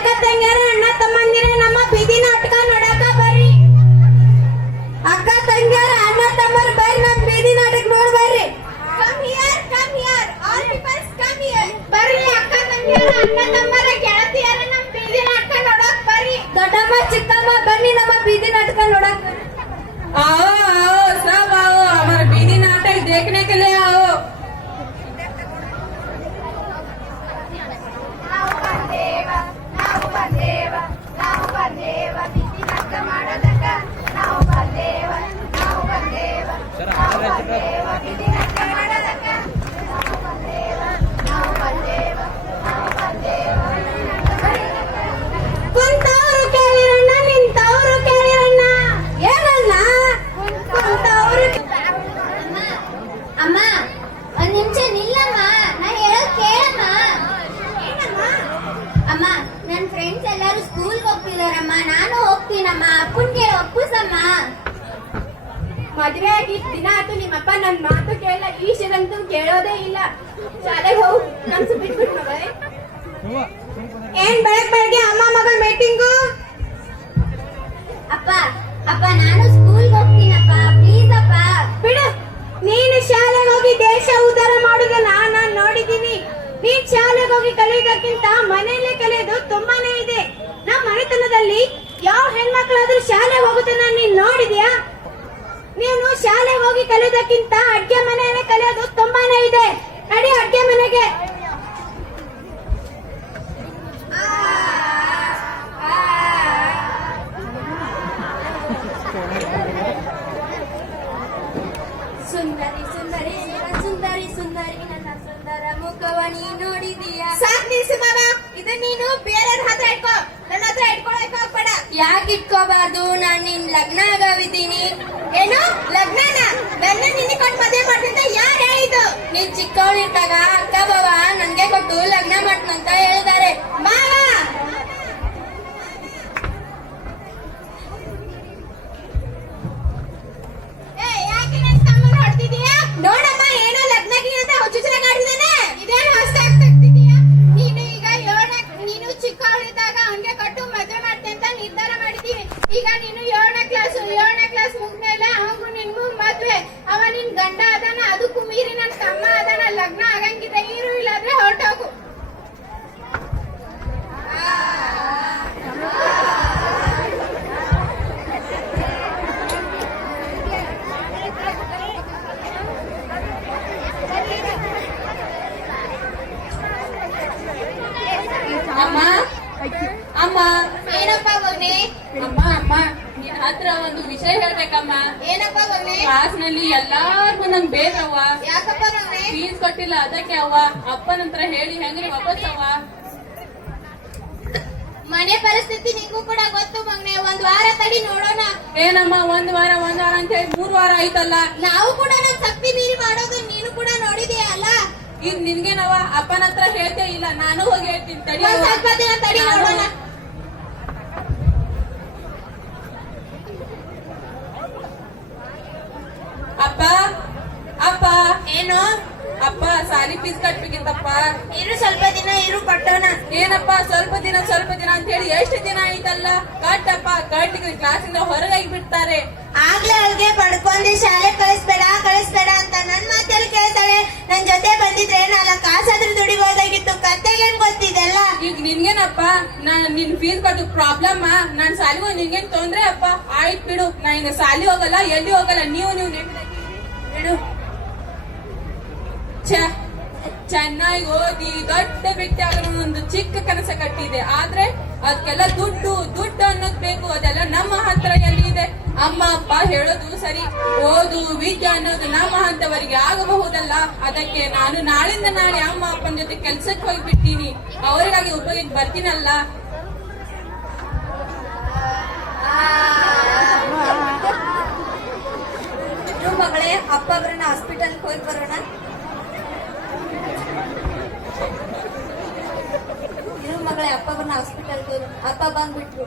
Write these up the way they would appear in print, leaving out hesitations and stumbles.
ಅಕ್ಕ ತಂಗಿಯರ ಅಣ್ಣ ತಮ್ಮಂದಿರ ನಮ್ಮ ಬೀದಿ ನಾಟಕ ನೋಡಕ ಬರ್ರಿ. ಅಕ್ಕ ತಂಗಿಯರ ಅಣ್ಣ ತಮ್ಮರು ಬರ್ರಿ, ನಮ್ಮ ಬೀದಿ ನಾಟಕ ನೋಡ್ ಬರ್ರಿ. Come here all peoples come here. ಬರ್ರಿ ಅಕ್ಕ ತಂಗಿಯರ ಅಣ್ಣ ತಮ್ಮರ ಗೆಳತಿಯರ ನಮ್ಮ ಬೀದಿ ನಾಟಕ ನೋಡಕ್ ಬರ್ರಿ. ದೊಡ್ಡಮ್ಮ ಚಿಕ್ಕಮ್ಮ ಬನ್ನಿ ನಮ್ಮ ಬೀದಿ ನಾಟಕ ನೋಡಕ್. आओ आओ सब आओ, हमारा बीदी नाटक देखने के लिए आओ. ಕುಂತವ್ರು ಕೇಳಿರಣ್ಣ, ನಿಂತವ್ರು ಕೇಳಿರಣ್ಣ. ಏನಣ್ಣ ಕುಂತವ್ರು? ಅಮ್ಮ ಒಂದ್ ನಿಮಿಷ ನಿಲ್ಲಮ್ಮ, ನಾ ಹೇಳೋದ್ ಕೇಳಮ್ಮ. ಅಮ್ಮ ನನ್ ಫ್ರೆಂಡ್ಸ್ ಎಲ್ಲಾರು ಸ್ಕೂಲ್ಗೆ ಹೋಗ್ತಿದಾರಮ್ಮ, ನಾನು ಹೋಗ್ತೀನಮ್ಮ. ಅಪ್ಪನ್ಗೆ ಒಪ್ಪುಸಮ್ಮ. ಮದ್ವೆ ಆಗಿ ದಿನ ಆಯ್ತು, ನಿಮ್ಮಪ್ಪ ನನ್ ಮಾತು ಕೇಳ, ಈಶದಂತೂ ಕೇಳೋದೇ ಇಲ್ಲ. ಶಾಲೆಗೆ ಹೋಗು ನಮ್ಸು ಬಿಟ್ಬಿಟ್ಟು ಮಗಳೇ. ಏನ್ ಬೆಳಗ್ಗೆ ಅಮ್ಮ ಮಗಳ ಮೀಟಿಂಗು? ಅಪ್ಪ ಅಪ್ಪ ನಾನು ಸ್ಕೂಲ್ಗೆ ಹೋಗ್ತೀನಪ್ಪ, ಪ್ಲೀಸ್ ಅಪ್ಪ. ಬಿಡು, ನೀನು ಶಾಲೆಗೆ ಹೋಗಿ ದೇಶ ಉದ್ಧಾರ ಮಾಡುದ ನಾನು ನೋಡಿದೀನಿ. ನೀನ್ ಶಾಲೆಗೆ ಹೋಗಿ ಕಲಿಯೋದಕ್ಕಿಂತ ಮನೆಯಲ್ಲೇ ಕಲಿಯೋದು ತುಂಬಾನೇ ಇದೆ. ನಮ್ಮ ಮನೆತನದಲ್ಲಿ ಯಾವ ಹೆಣ್ಮಕ್ಳಾದ್ರೂ ಶಾಲೆಗೆ ಹೋಗುದನ್ನ ನೀನ್ ನೋಡಿದ್ಯಾ? ನೀನು ಶಾಲೆಗೆ ಹೋಗಿ ಕಲಿಯೋದಕ್ಕಿಂತ ಅಡ್ಗೆ ಮನೆಯಲ್ಲೇ ಕಲಿಯೋದು ತುಂಬಾನೇ ಇದೆ. ನಡಿ ಅಡ್ಗೆ ಮನೆಗೆ. ಸುಂದರಿ ಸುಂದರಿ ಸುಂದರಿ ಸುಂದರಿ ನನ್ನ ಸುಂದರ ಮುಖವನಿ ನೋಡಿದೀಯಾ? ಸಾಕ್ ನಿಲ್ಸು ಮಾವ, ಇದು ನೀನು ಬೇರೆ ಹತ್ರ ಇಟ್ಕೋ, ನನ್ನ ಹತ್ರ ಇಟ್ಕೊಳಕ್ ಹೋಗ್ಬೇಡ. ಯಾಕೆ ಇಟ್ಕೋಬಾರ್ದು? ನಾನ್ ನಿನ್ ಲಗ್ನ ಆಗವಿದ್ದೀನಿ. ಏನು ಲಗ್ನನ? ನನ್ನ ನಿನ್ನೆ ಕೊಟ್ಟು ಮದುವೆ ಮಾಡ್ತಿದ್ದ ಯಾರು ಹೇಳಿದ್ದು? ನೀನ್ ಚಿಕ್ಕವಳಿದ್ದಾಗ ಅಕ್ಕ ಬಾವ ನನ್ಗೆ ಕೊಟ್ಟು ಲಗ್ನ ಮಾಡ್ತಂತ ಹೇಳಿದ್ದಾರೆ. ಮಾವ ಯಾಕೆ ನನ್ ತಮ್ಮನ ಹೊಡ್ತಿದೀಯಾ? ನೋಡಮ್ಮ, ಏನೋ ಲಗ್ನಕ್ಕೆ ಅಂತ ಹುಚ್ಚುಚ್ಚಾಗಾಡಿದಾನೆ. ಇದೇನು ಹೊಸ್ದಾಗ್ ತೆಗ್ದಿದೀಯಾ? ನೀನು ಈಗ ನೀನು ಚಿಕ್ಕವಳಿದ್ದಾಗ ಅವನ್ಗೆ ಕೊಟ್ಟು ಮದುವೆ ಮಾಡ್ತೆ ಅಂತ ನಿರ್ಧಾರ ಮಾಡಿದೀವಿ. ಈಗ ನೀನು 7ನೇ ಕ್ಲಾಸ್ ಮುಗ್ದ್ಮೇಲೆ ಅವನಿಗೂ ನಿನ್ಗೂ ಮದ್ವೆ. ಅವ ನಿನ್ ಗಂಡ ಅದಾನ, ಅದಕ್ಕೂ ಮೀರಿ ನನ್ ತಮ್ಮ ಅದಾನ. ಲಗ್ನ ಆಗಂಗಿದ್ರೆ ಇರು, ಇಲ್ಲಾದ್ರೆ ಹೊರಟೋಗು. ಅಮ್ಮ ಅಮ್ಮ ಏನಪ್ಪ ಮಗನೇ? ಅಮ್ಮ ಅಮ್ಮ ನಿನ್ ಹತ್ರ ಒಂದು ವಿಷಯ ಹೇಳ್ಬೇಕಮ್ಮ. ಏನಪ್ಪ ಮಗನೇ? ಕ್ಲಾಸ್ ನಲ್ಲಿ ಎಲ್ಲಾರ್ಗು ನಂಗ್ ಬೇಕವ್ವ. ಯಾಕಪ್ಪ ಮಗನೇ? ಫೀಸ್ ಕೊಟ್ಟಿಲ್ಲ ಅದಕ್ಕೆ ಅವ್ವ. ಅಪ್ಪನ ಹತ್ರ ಹೇಳಿ ಹೆಂಗ್ರಿ ವಾಪಸ್ ಅವ್ವ. ಮನೆ ಪರಿಸ್ಥಿತಿ ನಿಂಗೂ ಕೂಡ ಗೊತ್ತು ಮಗನೇ. ಒಂದ್ ವಾರ ತಡಿ ನೋಡೋಣ. ಏನಮ್ಮ ಒಂದ್ ವಾರ ಅಂತ ಹೇಳಿ 3 ವಾರ ಆಯ್ತಲ್ಲ. ನಾವು ಕೂಡ ನಮ್ ಶಕ್ತಿ ಮೀರಿ ಮಾಡೋದು ನೀನು ಕೂಡ ನೋಡಿದೀಯ ಅಲ್ಲ. ಈಗ ನಿನ್ಗೇನವ ಅಪ್ಪನ ಹತ್ರ ಹೇಳ್ತೇ ಇಲ್ಲ, ನಾನು ಹೋಗಿ ಹೇಳ್ತೀನಿ ತಡಿ ಒಂದ್ ಅವ್ವ. ಸ್ವಲ್ಪ ದಿನ ತಡಿ ನೋಡೋಣ. ಅಪ್ಪ ಅಪ್ಪ ಏನು? ಅಪ್ಪ ಸಾಲಿ ಫೀಸ್ ಕಟ್ಬೇಕಿತ್ತಪ್ಪ. ಇರು, ಸ್ವಲ್ಪ ದಿನ ಇರು, ಕಟ್ಟೋಣ. ಏನಪ್ಪ ಸ್ವಲ್ಪ ದಿನ ಅಂತ ಹೇಳಿ ಎಷ್ಟು ದಿನ ಆಯ್ತಲ್ಲ. ಕಟ್ಟಪ್ಪ, ಕಟ್ಟಿಗೆ ಕ್ಲಾಸಿಂದ ಹೊರಗಾಗಿ ಬಿಡ್ತಾರೆ. ಆಗ್ಲೇ ಅವ್ರಿಗೆ ಪಡ್ಕೊಂಡಿ ಶಾಲೆ ಕಳಿಸ್ಬೇಡ ಅಂತ ನನ್ ಮಾತಲ್ಲಿ ಕೇಳ್ತಾಳೆ. ನನ್ ಜೊತೆ ಬಂದಿದ್ರೆ 4 ಕಾಸಾದ್ರೂ ದುಡಿಬಹುದಾಗಿತ್ತು. ಕತ್ತೆಗೇನ್ ಗೊತ್ತಿದೆಲ್ಲ. ಈಗ ನಿನ್ಗೇನಪ್ಪ ನಿನ್ ಫೀಸ್ ಕಟ್ಟು ಪ್ರಾಬ್ಲಮ್? ನಾನ್ ಸಾಲಿಗೂ ನಿನ್ಗೇನ್ ತೊಂದ್ರೆ ಅಪ್ಪ? ಆಯ್ತು ಬಿಡು, ನಾ ಇನ್ನು ಸಾಲಿ ಹೋಗಲ್ಲ, ಎಲ್ಲಿ ಹೋಗಲ್ಲ. ನೀವು ಬಿಡು. ಚೆನ್ನಾಗಿ ಓದಿ ದೊಡ್ಡ ವ್ಯಕ್ತಿ ಆಗಲು ಒಂದು ಚಿಕ್ಕ ಕನಸ ಕಟ್ಟಿದೆ. ಆದ್ರೆ ಅದಕ್ಕೆಲ್ಲ ದುಡ್ಡು ಅನ್ನೋದು ಬೇಕು. ಅದೆಲ್ಲ ನಮ್ಮ ಹತ್ರ ಎಲ್ಲಿ ಇದೆ? ಅಮ್ಮ ಅಪ್ಪ ಹೇಳೋದು ಸರಿ, ಓದು ವಿದ್ಯೆ ಅನ್ನೋದು ನಮ್ಮ ಹಂತವರಿಗೆ ಆಗಬಹುದಲ್ಲ. ಅದಕ್ಕೆ ನಾನು ನಾಳಿಂದ ನಾಳೆ ಅಮ್ಮ ಅಪ್ಪನ ಜೊತೆ ಕೆಲ್ಸಕ್ಕೆ ಹೋಗ್ಬಿಡ್ತೀನಿ. ಅವರಿಗಾಗಿ ಉಪಯೋಗಕ್ಕೆ ಬರ್ತೀನಲ್ಲ. ಮಗಳೇ, ಅಪ್ಪ ಬರೋಣ, ಹಾಸ್ಪಿಟಲ್ಗೆ ಹೋಗಿ ಬರೋಣ. ಮಗಳೇ, ಅಪ್ಪ ಬರೋಣ, ಹಾಸ್ಪಿಟಲ್ಗೆ. ಅಪ್ಪ ಬಂದ್ಬಿಟ್ರು.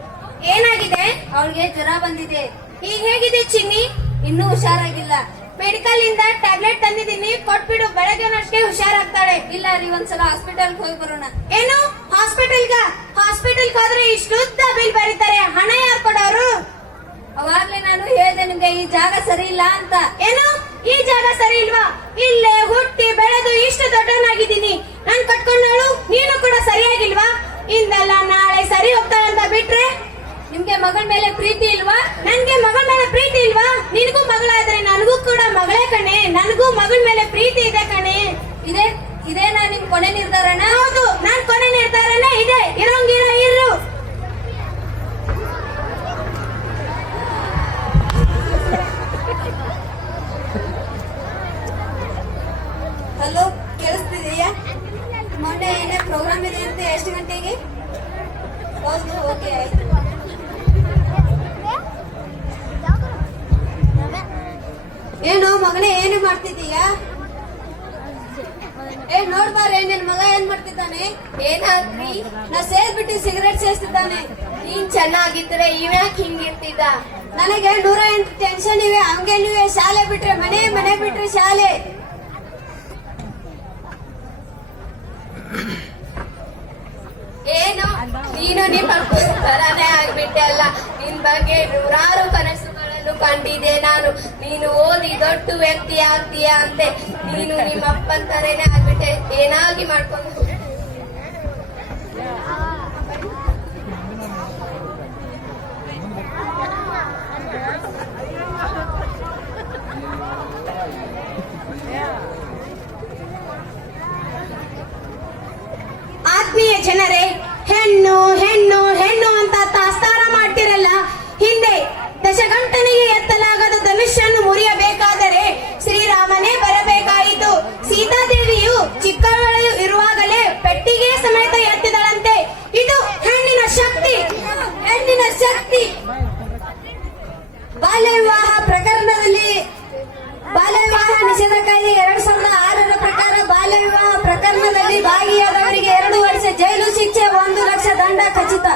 ಏನಾಗಿದೆ? ಅವಳಿಗೆ ಜ್ವರ ಬಂದಿದೆ. ಈಗ ಹೇಗಿದೆ ಚಿನ್ನಿ? ಇನ್ನೂ ಹುಷಾರಾಗಿಲ್ಲ. ಮೆಡಿಕಲ್ ಇಂದ ಟ್ಯಾಬ್ಲೆಟ್ ತಂದಿದ್ದೀನಿ, ಕೊಟ್ಬಿಡು. ಬೆಳಗ್ಗೆನಷ್ಟೇ ಹುಷಾರಾಗ್ತಾಳೆ. ಇಲ್ಲ ರೀ, ಒಂದ್ಸಲ ಹಾಸ್ಪಿಟಲ್ಗೆ ಹೋಗಿ ಬರೋಣ. ಏನು ಹಾಸ್ಪಿಟಲ್ಗೆ ಕೆಲ್ಸಕ್ಕೆ ಹೋದ್ರೆ ಇಷ್ಟುದ್ದ ಬಿಲ್ ಬರೀತಾರೆ, ಹಣ ಯಾರು ಕೊಡೋರು? ಅವಾಗ್ಲೇ ನಾನು ಹೇಳಿದೆ ನಿಮ್ಗೆ ಈ ಜಾಗ ಸರಿ ಇಲ್ಲ ಅಂತ. ಏನು ಈ ಜಾಗ ಸರಿ ಇಲ್ವಾ? ಇಲ್ಲೇ ಹುಟ್ಟಿ ಬೆಳೆದು ಇಷ್ಟು ದೊಡ್ಡವನಾಗಿದ್ದೀನಿ, ನಾನ್ ಕಟ್ಕೊಂಡವಳು ನೀನು ಕೂಡ ಸರಿಯಾಗಿಲ್ವಾ? ಇಂದಲ್ಲ ನಾಳೆ ಸರಿ ಹೋಗ್ತಾರಂತ ಬಿಟ್ರೆ ನಿಮ್ಗೆ ಮಗಳ ಮೇಲೆ ಪ್ರೀತಿ ಇಲ್ವಾ? ನನ್ಗೆ ಮಗಳ ಮೇಲೆ ಪ್ರೀತಿ ಇಲ್ವಾ? ನಿನಗೂ ಮಗಳಾದ್ರೆ ನನಗೂ ಕೂಡ ಮಗಳೇ ಕಣೆ, ನನಗೂ ಮಗಳ ಮೇಲೆ ಪ್ರೀತಿ ಇದೆ ಕಣೆ. ಇದೇನಾ ನಿಮ್ ಕೊನೆ ನಿರ್ಧಾರನ? ಹೌದು, ನಾನ್ ಕೊನೆ ನಿರ್ಧಾರನೇ ಇದೆ. ಇರೋಂಗಿರೋ ಇರು. ಹಲೋ, ಕೇಳಿಸ್ತಿದೆಯಾ? ಮೊನ್ನೆ ಏನೇ ಪ್ರೋಗ್ರಾಮ್ ಇದೆ ಅಂತ, ಎಷ್ಟು ಗಂಟೆಗೆ? ಹೌದು, ಓಕೆ ಆಯ್ತು. ಏನು ಮಗನೇ, ಏನು ಮಾಡ್ತಿದ್ದೀಯಾ? ನೋಡ್ಬಾರೆ, ನಿನ್ ಮಗ ಏನ್ ಮಾಡ್ತಿದ್ದಾನೆ? ಏನಾದ್ರಿ? ನಾ ಸೇರ್ಬಿಟ್ಟು ಸಿಗರೇಟ್ ಸೇರ್ತಿದ್ದಾನೆ. ನೀನ್ ಚೆನ್ನಾಗಿದ್ರೆ ಇವ್ಯಾಕ್ ಹಿಂಗಿರ್ತಿದ್ದ? ನನಗೆ 108 ಟೆನ್ಷನ್ ಇವೆ. ಹಂಗೆ ನೀವೇ ಶಾಲೆ ಬಿಟ್ರೆ ಮನೆ, ಮನೆ ಬಿಟ್ರೆ ಶಾಲೆ. ಏನು ನೀನು ನಿಮ್ಮ ತರಾನೇ ಆಗ್ಬಿಟ್ಟೆ ಅಲ್ಲ. ನಿನ್ ಬಗ್ಗೆ ನೂರಾರು ಕನಸುಗಳನ್ನು ಕಂಡಿದ್ದೆ ನಾನು. ನೀನು ಓದಿ ದೊಡ್ಡ ವ್ಯಕ್ತಿ ಆಗ್ತೀಯ ಅಂತೆ. ನೀನು ನಿಮ್ಮ ಅಪ್ಪನ ತರೇನೆ ಆಗ್ಬಿಟ್ಟೆ. ಏನಾಗಿ ಮಾಡ್ಕೊಂಡು ಆತ್ಮೀಯ ಜನರೇ, ಹೆಣ್ಣು ಹೆಣ್ಣು ಹೆಣ್ಣು ಅಂತ ತಾಸ್ತಾರ ಮಾಡ್ತಿರಲ್ಲ. ಹಿಂದೆ ದಶಗಂಟನೆಗೆ ಎತ್ತಲಾಗದ ಧನುಷ್ಯನ್ನು ಮುರಿಯಬೇಕಾದರೆ ಶ್ರೀರಾಮನೇ ಬರಬೇಕಾಯಿತು. ಸೀತಾದೇವಿಯು ಚಿಕ್ಕವಳು ಇರುವಾಗಲೇ ಪೆಟ್ಟಿಗೆ ಸಮೇತ ಎತ್ತಿದಳಂತೆ. ಇದು ಹೆಣ್ಣಿನ ಶಕ್ತಿ, ಹೆಣ್ಣಿನ ಶಕ್ತಿ. ಬಾಲ್ಯ ವಿವಾಹ ಪ್ರಕರಣದಲ್ಲಿ ಬಾಲ್ಯ ವಿವಾಹ ನಿಷೇಧ ಕಾಯ್ದೆ 2006 ಪ್ರಕಾರ ಬಾಲ್ಯ ವಿವಾಹ ಪ್ರಕರಣದಲ್ಲಿ ಭಾಗಿಯಾದವರಿಗೆ 2 ವರ್ಷ ಜೈಲು ಶಿಕ್ಷೆ, 1 ಲಕ್ಷ ದಂಡ ಖಚಿತ.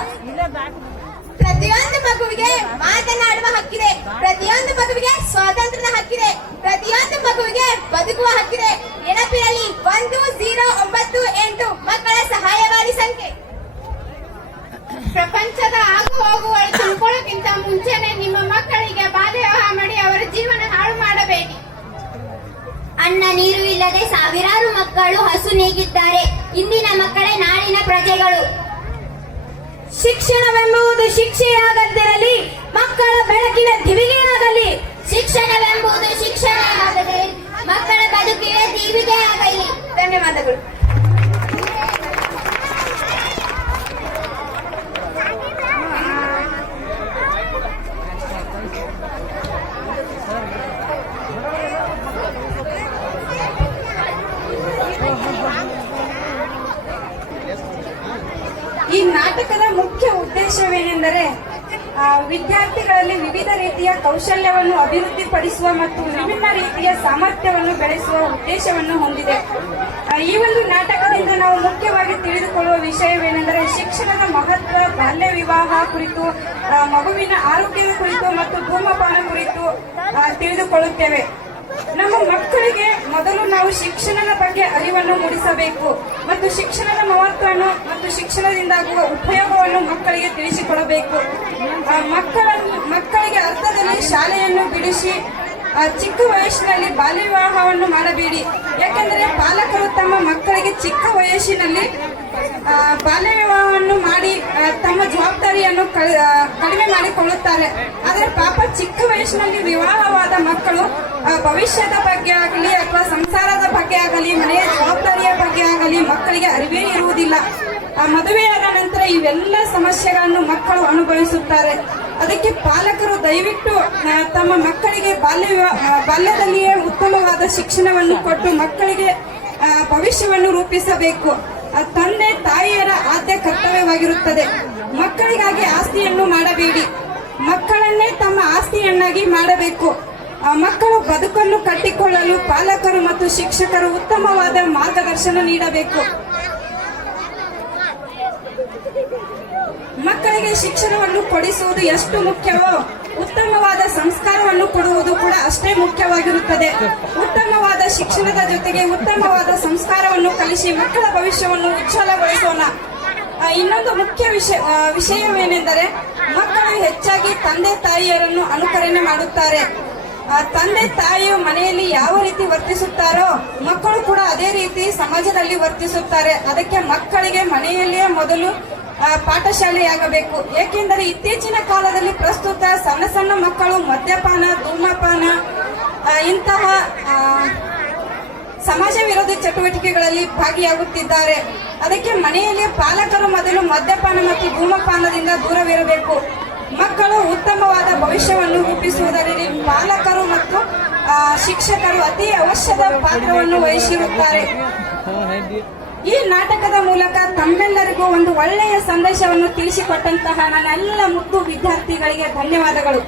ಪ್ರತಿಯೊಂದು ಮಗುವಿಗೆ ಮಾತನಾಡುವ ಹಕ್ಕಿದೆ. ಪ್ರತಿಯೊಂದು ಮಗುವಿಗೆ ಸ್ವಾತಂತ್ರ್ಯದ ಹಕ್ಕಿದೆ. ಪ್ರತಿಯೊಂದು ಮಗುವಿಗೆ ಬದುಕುವ ಹಕ್ಕಿದೆ. ನೆನಪಿರಲಿ, 1098 ಮಕ್ಕಳ ಸಹಾಯವಾಣಿ ಸಂಖ್ಯೆ. ಪ್ರಪಂಚದ ಆಗು ಹೋಗುಗಳು ತಿಳ್ಕೊಳ್ಳೋಕ್ಕಿಂತ ಮುಂಚೆನೆ ನಿಮ್ಮ ಮಕ್ಕಳಿಗೆ ಬಾಲ್ಯ ವಿವಾಹ ಮಾಡಿ ಅವರ ಜೀವನ ಹಾಳು ಮಾಡಬೇಡಿ. ಅನ್ನ ನೀರು ಇಲ್ಲದೆ ಸಾವಿರಾರು ಮಕ್ಕಳು ಹಸು ನೀಗಿದ್ದಾರೆ. ಇಂದಿನ ಮಕ್ಕಳೇ ನಾಳಿನ ಪ್ರಜೆಗಳು. ಶಿಕ್ಷಣವೆಂಬುದು ಶಿಕ್ಷೆಯಾಗದಿರಲಿ, ಮಕ್ಕಳ ಬೆಳಕಿನ ದಿವಿಗೆಯಾಗಲಿ. ಶಿಕ್ಷಣವೆಂಬುದು ಶಿಕ್ಷಣವಾಗದೆ ಮಕ್ಕಳ ಬದುಕಿಗೆ ದೀವಿಗೆ ಆಗಲಿ. ಧನ್ಯವಾದಗಳು. ಈ ನಾಟಕದ ಮುಖ್ಯ ಉದ್ದೇಶವೇನೆಂದರೆ ವಿದ್ಯಾರ್ಥಿಗಳಲ್ಲಿ ವಿವಿಧ ರೀತಿಯ ಕೌಶಲ್ಯವನ್ನು ಅಭಿವೃದ್ಧಿಪಡಿಸುವ ಮತ್ತು ವಿಭಿನ್ನ ರೀತಿಯ ಸಾಮರ್ಥ್ಯವನ್ನು ಬೆಳೆಸುವ ಉದ್ದೇಶವನ್ನು ಹೊಂದಿದೆ. ಈ ಒಂದು ನಾಟಕದಿಂದ ನಾವು ಮುಖ್ಯವಾಗಿ ತಿಳಿದುಕೊಳ್ಳುವ ವಿಷಯವೇನೆಂದರೆ ಶಿಕ್ಷಣದ ಮಹತ್ವ, ಬಾಲ್ಯ ವಿವಾಹ ಕುರಿತು, ಮಗುವಿನ ಆರೋಗ್ಯದ ಕುರಿತು ಮತ್ತು ಧೂಮಪಾನ ಕುರಿತು ತಿಳಿದುಕೊಳ್ಳುತ್ತೇವೆ. ನಮ್ಮ ಮಕ್ಕಳಿಗೆ ಮೊದಲು ನಾವು ಶಿಕ್ಷಣದ ಬಗ್ಗೆ ಅರಿವನ್ನು ಮೂಡಿಸಬೇಕು ಮತ್ತು ಶಿಕ್ಷಣದ ಮಹತ್ವವನ್ನು ಮತ್ತು ಶಿಕ್ಷಣದಿಂದಾಗುವ ಉಪಯೋಗವನ್ನು ಮಕ್ಕಳಿಗೆ ತಿಳಿಸಿಕೊಡಬೇಕು. ಮಕ್ಕಳಿಗೆ ಅರ್ಥದಲ್ಲಿ ಶಾಲೆಯನ್ನು ಬಿಡಿಸಿ ಚಿಕ್ಕ ವಯಸ್ಸಿನಲ್ಲಿ ಬಾಲ್ಯ ವಿವಾಹವನ್ನು ಮಾಡಬೇಡಿ. ಯಾಕೆಂದರೆ ಪಾಲಕರು ತಮ್ಮ ಮಕ್ಕಳಿಗೆ ಚಿಕ್ಕ ವಯಸ್ಸಿನಲ್ಲಿ ಬಾಲ್ಯ ವಿವಾಹವನ್ನು ಮಾಡಿ ತಮ್ಮ ಜವಾಬ್ದಾರಿಯನ್ನು ಕಡಿಮೆ ಮಾಡಿಕೊಳ್ಳುತ್ತಾರೆ. ಆದರೆ ಪಾಪ ಚಿಕ್ಕ ವಯಸ್ಸಿನಲ್ಲಿ ವಿವಾಹವಾದ ಮಕ್ಕಳು ಭವಿಷ್ಯದ ಬಗ್ಗೆ ಆಗಲಿ ಅಥವಾ ಸಂಸಾರದ ಬಗ್ಗೆ ಆಗಲಿ ಮನೆಯ ಜವಾಬ್ದಾರಿಯ ಬಗ್ಗೆ ಆಗಲಿ ಮಕ್ಕಳಿಗೆ ಅರಿವೇ ಇರುವುದಿಲ್ಲ. ಮದುವೆಯಾದ ನಂತರ ಇವೆಲ್ಲ ಸಮಸ್ಯೆಗಳನ್ನು ಮಕ್ಕಳು ಅನುಭವಿಸುತ್ತಾರೆ. ಅದಕ್ಕೆ ಪಾಲಕರು ದಯವಿಟ್ಟು ತಮ್ಮ ಮಕ್ಕಳಿಗೆ ಬಾಲ್ಯದಲ್ಲಿಯೇ ಉತ್ತಮವಾದ ಶಿಕ್ಷಣವನ್ನು ಕೊಟ್ಟು ಮಕ್ಕಳಿಗೆ ಭವಿಷ್ಯವನ್ನು ರೂಪಿಸಬೇಕು. ತಂದೆ ತಾಯಿಯರ ಆದ್ಯ ಕರ್ತವ್ಯವಾಗಿರುತ್ತದೆ. ಮಕ್ಕಳಿಗಾಗಿ ಆಸ್ತಿಯನ್ನು ಮಾಡಬೇಡಿ, ಮಕ್ಕಳನ್ನೇ ತಮ್ಮ ಆಸ್ತಿಯನ್ನಾಗಿ ಮಾಡಬೇಕು. ಮಕ್ಕಳು ಬದುಕನ್ನು ಕಟ್ಟಿಕೊಳ್ಳಲು ಪಾಲಕರು ಮತ್ತು ಶಿಕ್ಷಕರು ಉತ್ತಮವಾದ ಮಾರ್ಗದರ್ಶನ ನೀಡಬೇಕು. ಮಕ್ಕಳಿಗೆ ಶಿಕ್ಷಣವನ್ನು ಕೊಡಿಸುವುದು ಎಷ್ಟು ಮುಖ್ಯವೋ ಉತ್ತಮವಾದ ಸಂಸ್ಕಾರವನ್ನು ಕೊಡುವುದು ಕೂಡ ಅಷ್ಟೇ ಮುಖ್ಯವಾಗಿರುತ್ತದೆ. ಉತ್ತಮವಾದ ಶಿಕ್ಷಣದ ಜೊತೆಗೆ ಉತ್ತಮವಾದ ಸಂಸ್ಕಾರವನ್ನು ಕಲಿಸಿ ಮಕ್ಕಳ ಭವಿಷ್ಯವನ್ನು ಉಜ್ವಲಗೊಳಿಸೋಣ. ಇನ್ನೊಂದು ಮುಖ್ಯ ವಿಷಯವೇನೆಂದರೆ ಮಕ್ಕಳು ಹೆಚ್ಚಾಗಿ ತಂದೆ ತಾಯಿಯರನ್ನು ಅನುಕರಣೆ ಮಾಡುತ್ತಾರೆ. ತಂದೆ ತಾಯಿಯು ಮನೆಯಲ್ಲಿ ಯಾವ ರೀತಿ ವರ್ತಿಸುತ್ತಾರೋ ಮಕ್ಕಳು ಕೂಡ ಅದೇ ರೀತಿ ಸಮಾಜದಲ್ಲಿ ವರ್ತಿಸುತ್ತಾರೆ. ಅದಕ್ಕೆ ಮಕ್ಕಳಿಗೆ ಮನೆಯಲ್ಲಿಯೇ ಮೊದಲು ಪಾಠಶಾಲೆಯಾಗಬೇಕು. ಏಕೆಂದರೆ ಇತ್ತೀಚಿನ ಕಾಲದಲ್ಲಿ ಪ್ರಸ್ತುತ ಸಣ್ಣ ಸಣ್ಣ ಮಕ್ಕಳು ಮದ್ಯಪಾನ, ಧೂಮಪಾನ ಇಂತಹ ಸಮಾಜ ವಿರೋಧಿ ಚಟುವಟಿಕೆಗಳಲ್ಲಿ ಭಾಗಿಯಾಗುತ್ತಿದ್ದಾರೆ. ಅದಕ್ಕೆ ಮನೆಯಲ್ಲಿ ಪಾಲಕರು ಮೊದಲು ಮದ್ಯಪಾನ ಮತ್ತು ಧೂಮಪಾನದಿಂದ ದೂರವಿರಬೇಕು. ಮಕ್ಕಳು ಉತ್ತಮವಾದ ಭವಿಷ್ಯವನ್ನು ರೂಪಿಸುವುದರಲ್ಲಿ ಪಾಲಕರು ಮತ್ತು ಶಿಕ್ಷಕರು ಅತಿ ಅವಶ್ಯದ ಪಾತ್ರವನ್ನು ವಹಿಸಿರುತ್ತಾರೆ. ಈ ನಾಟಕದ ಮೂಲಕ ತಮ್ಮೆಲ್ಲರಿಗೂ ಒಂದು ಒಳ್ಳೆಯ ಸಂದೇಶವನ್ನು ತಿಳಿಸಿಕೊಟ್ಟಂತಹ ನನ್ನೆಲ್ಲ ಮುದ್ದು ವಿದ್ಯಾರ್ಥಿಗಳಿಗೆ ಧನ್ಯವಾದಗಳು.